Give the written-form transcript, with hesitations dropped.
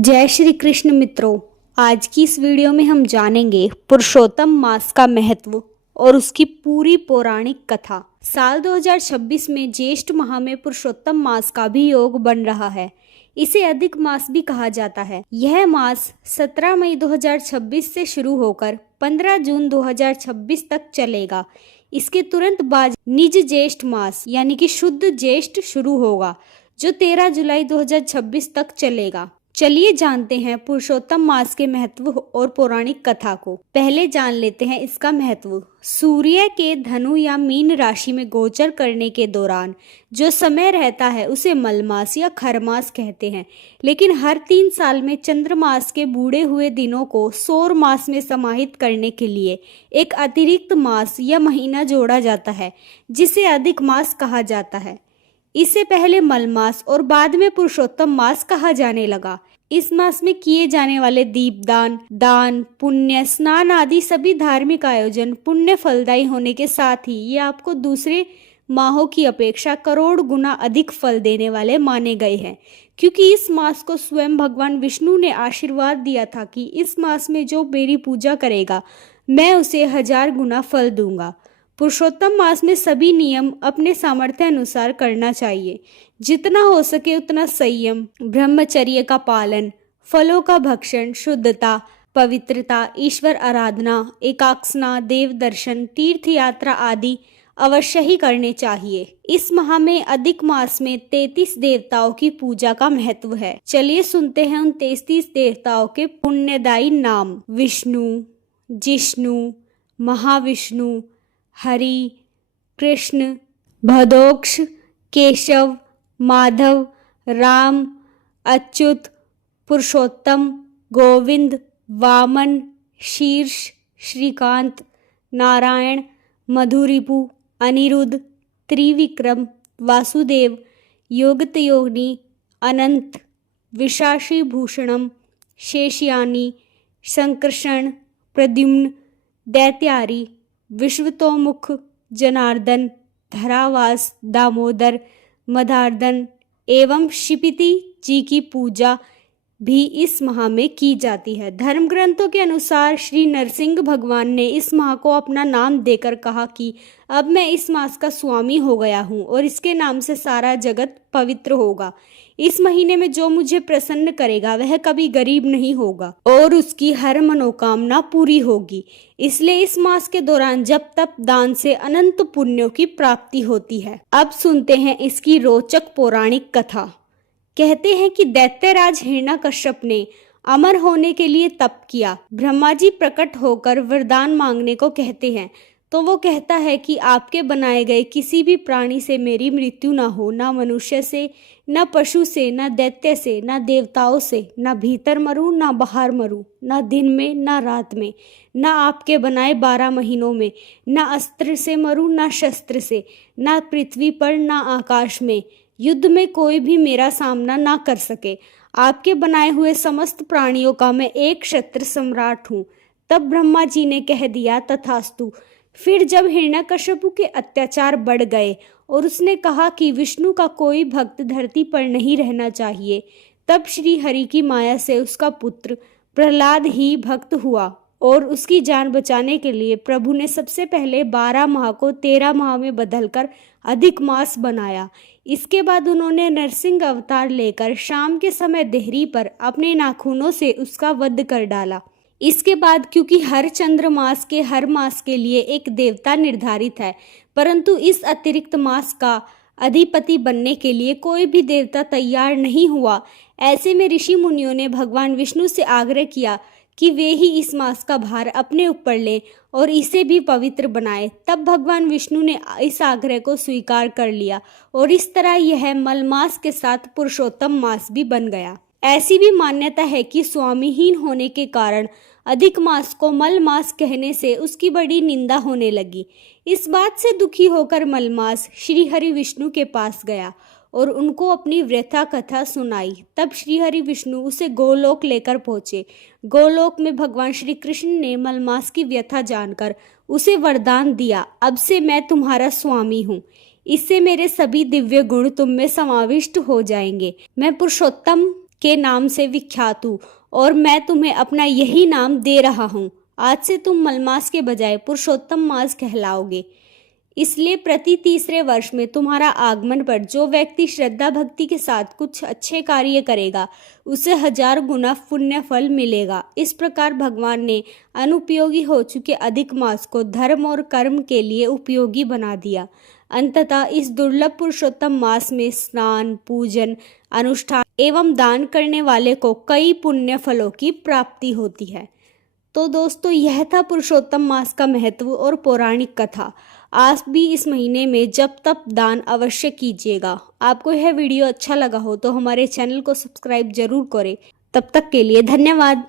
जय श्री कृष्ण मित्रों। आज की इस वीडियो में हम जानेंगे पुरुषोत्तम मास का महत्व और उसकी पूरी पौराणिक कथा। साल 2026 में ज्येष्ठ माह में पुरुषोत्तम मास का भी योग बन रहा है। इसे अधिक मास भी कहा जाता है। यह मास 17 मई 2026 से शुरू होकर 15 जून 2026 तक चलेगा। इसके तुरंत बाद निज ज्येष्ठ मास यानी कि शुद्ध ज्येष्ठ शुरू होगा, जो 13 जुलाई 2026 तक चलेगा। चलिए जानते हैं पुरुषोत्तम मास के महत्व और पौराणिक कथा को। पहले जान लेते हैं इसका महत्व। सूर्य के धनु या मीन राशि में गोचर करने के दौरान जो समय रहता है उसे मलमास या खरमास कहते हैं। लेकिन हर 3 साल में चंद्रमास के बूढ़े हुए दिनों को सौर मास में समाहित करने के लिए एक अतिरिक्त मास या महीना जोड़ा जाता है, जिसे अधिक मास कहा जाता है। इससे पहले मलमास और बाद में पुरुषोत्तम मास कहा जाने लगा। इस मास में किए जाने वाले दीपदान, दान, पुण्य, स्नान आदि सभी धार्मिक आयोजन पुण्य फलदायी होने के साथ ही ये आपको दूसरे माहों की अपेक्षा करोड़ गुना अधिक फल देने वाले माने गए हैं, क्योंकि इस मास को स्वयं भगवान विष्णु ने आशीर्वाद दिया था कि इस मास में जो मेरी पूजा करेगा मैं उसे 1000 गुना फल दूंगा। पुरुषोत्तम मास में सभी नियम अपने सामर्थ्य अनुसार करना चाहिए। जितना हो सके उतना संयम, ब्रह्मचर्य का पालन, फलों का भक्षण, शुद्धता, पवित्रता, ईश्वर आराधना, एकाग्रता, देव दर्शन, तीर्थ यात्रा आदि अवश्य ही करने चाहिए। इस माह में अधिक मास में 33 देवताओं की पूजा का महत्व है। चलिए सुनते हैं उन 33 देवताओं के पुण्यदायी नाम। विष्णु, जिष्णु, महाविष्णु, हरि, कृष्ण, भदोक्ष, केशव, माधव, राम, अच्युत, पुरुषोत्तम, गोविंद, वामन, शीर्ष, श्रीकांत, नारायण, मधुरिपु, अनिरुद्ध, त्रिविक्रम, वासुदेव, योगतयोगिनी, अनंत, विशाशी भूषणम, शेषयानी, संकर्षण, प्रद्युम्न, दैत्यारी, विश्वतोमुख, जनार्दन, धरावास, दामोदर, मदार्दन एवं शिपिति जी की पूजा भी इस माह में की जाती है। धर्म ग्रंथों के अनुसार श्री नरसिंह भगवान ने इस माह को अपना नाम देकर कहा कि अब मैं इस मास का स्वामी हो गया हूँ और इसके नाम से सारा जगत पवित्र होगा। इस महीने में जो मुझे प्रसन्न करेगा वह कभी गरीब नहीं होगा और उसकी हर मनोकामना पूरी होगी। इसलिए इस मास के दौरान जप तप दान से अनंत पुण्यों की प्राप्ति होती है। अब सुनते हैं इसकी रोचक पौराणिक कथा। कहते हैं कि दैत्यराज हिरण्यकश्यप ने अमर होने के लिए तप किया। ब्रह्मा जी प्रकट होकर वरदान मांगने को कहते हैं तो वो कहता है कि आपके बनाए गए किसी भी प्राणी से मेरी मृत्यु ना हो, ना मनुष्य से, ना पशु से, ना दैत्य से, ना देवताओं से, ना भीतर मरूं ना बाहर मरूं, ना दिन में ना रात में, ना आपके बनाए 12 महीनों में, ना अस्त्र से मरूं ना शस्त्र से, ना पृथ्वी पर ना आकाश में, युद्ध में कोई भी मेरा सामना ना कर सके। आपके बनाए हुए समस्त प्राणियों का मैं एक क्षत्र सम्राट हूँ। तब ब्रह्मा जी ने कह दिया तथास्तु। फिर जब हिरण्यकश्यप के अत्याचार बढ़ गए और उसने कहा कि विष्णु का कोई भक्त धरती पर नहीं रहना चाहिए, तब श्री हरि की माया से उसका पुत्र प्रहलाद ही भक्त हुआ और उसकी जान बचाने के लिए प्रभु ने सबसे पहले 12 माह को 13 माह में बदलकर अधिक मास बनाया। इसके बाद उन्होंने नरसिंह अवतार लेकर शाम के समय देहरी पर अपने नाखूनों से उसका वध कर डाला। इसके बाद क्योंकि हर चंद्रमास के हर मास के लिए एक देवता निर्धारित है, परंतु इस अतिरिक्त मास का अधिपति बनने के लिए कोई भी देवता तैयार नहीं हुआ। ऐसे में ऋषि मुनियों ने भगवान विष्णु से आग्रह किया कि वे ही इस मास का भार अपने ऊपर लें और इसे भी पवित्र बनाए। तब भगवान विष्णु ने इस आग्रह को स्वीकार कर लिया और इस तरह यह मलमास के साथ पुरुषोत्तम मास भी बन गया। ऐसी भी मान्यता है कि स्वामीहीन होने के कारण अधिक मास को मलमास कहने से उसकी बड़ी निंदा होने लगी। इस बात से दुखी होकर मलमास श्री हरि विष्णु के पास गया और उनको अपनी व्यथा कथा सुनाई। तब श्री हरि विष्णु उसे गोलोक लेकर पहुंचे। गोलोक में भगवान श्री कृष्ण ने मलमास की व्यथा जानकर उसे वरदान दिया, अब से मैं तुम्हारा स्वामी हूँ। इससे मेरे सभी दिव्य गुण तुम में समाविष्ट हो जाएंगे। मैं पुरुषोत्तम के नाम से विख्यात हूँ और मैं तुम्हें अपना यही नाम दे रहा हूँ। आज से तुम मलमास के बजाय पुरुषोत्तम मास कहलाओगे। इसलिए प्रति तीसरे वर्ष में तुम्हारा आगमन पर जो व्यक्ति श्रद्धा भक्ति के साथ कुछ अच्छे कार्य करेगा उसे 1000 गुना पुण्य फल मिलेगा। इस प्रकार भगवान ने अनुपयोगी हो चुके अधिक मास को धर्म और कर्म के लिए उपयोगी बना दिया। अंततः इस दुर्लभ पुरुषोत्तम मास में स्नान, पूजन, अनुष्ठान एवं दान करने वाले को कई पुण्य फलों की प्राप्ति होती है। तो दोस्तों, यह था पुरुषोत्तम मास का महत्व और पौराणिक कथा। आप भी इस महीने में जप तप दान अवश्य कीजिएगा। आपको यह वीडियो अच्छा लगा हो तो हमारे चैनल को सब्सक्राइब जरूर करें। तब तक के लिए धन्यवाद।